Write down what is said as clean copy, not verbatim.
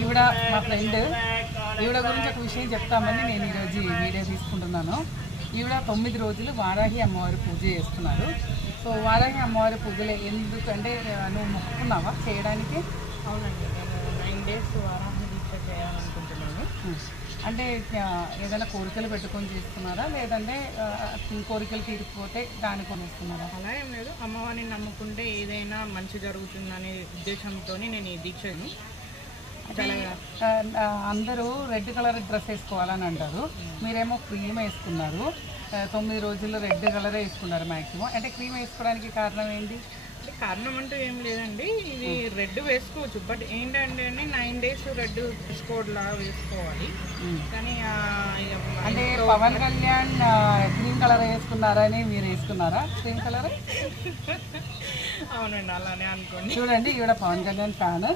ఈవిడ మా ఫ్రెండ్. ఈవిడ గురించి ఒక విషయం చెప్తామని నేను ఈరోజు ఈ వీడియో తీసుకుంటున్నాను. ఈవిడ 9 రోజులు వారాహి అమ్మవారి పూజ చేస్తున్నారు. సో వారాహి అమ్మవారి పూజలు ఎందుకంటే నువ్వు మొక్కుకున్నావా చేయడానికి? అవునండి, నేను 9 డేస్ వారాహి దీక్ష చేయాలనుకుంటున్నాను. అంటే ఏదైనా కోరికలు పెట్టుకొని చేస్తున్నారా, లేదంటే కోరికలు తీరిపోతే దాని కొనిస్తున్నారా? అలా ఏం లేదు, అమ్మవారిని నమ్ముకుంటే ఏదైనా మంచి జరుగుతుందనే ఉద్దేశంతో నేను ఈ దీక్షను అందరూ రెడ్ కలర్ డ్రెస్ వేసుకోవాలని అంటారు. మీరేమో క్రీమ్ వేసుకున్నారు. 9 రోజుల్లో రెడ్ కలర్ వేసుకున్నారు మ్యాక్సిమం. అంటే క్రీమ్ వేసుకోవడానికి కారణం ఏంటి? అంటే కారణం అంటూ ఏం లేదండి, ఇది రెడ్ వేసుకోవచ్చు. బట్ ఏంటంటే 9 డేస్ రెడ్ వేసుకోవట్లా వేసుకోవాలి. కానీ అంటే పవన్ కళ్యాణ్ క్రీమ్ కలర్ వేసుకున్నారని మీరు వేసుకున్నారా క్రీమ్ కలర్? అవునండి, అలానే అనుకోండి. చూడండి, ఈవిడ పవన్ కళ్యాణ్ ఫ్యాన్.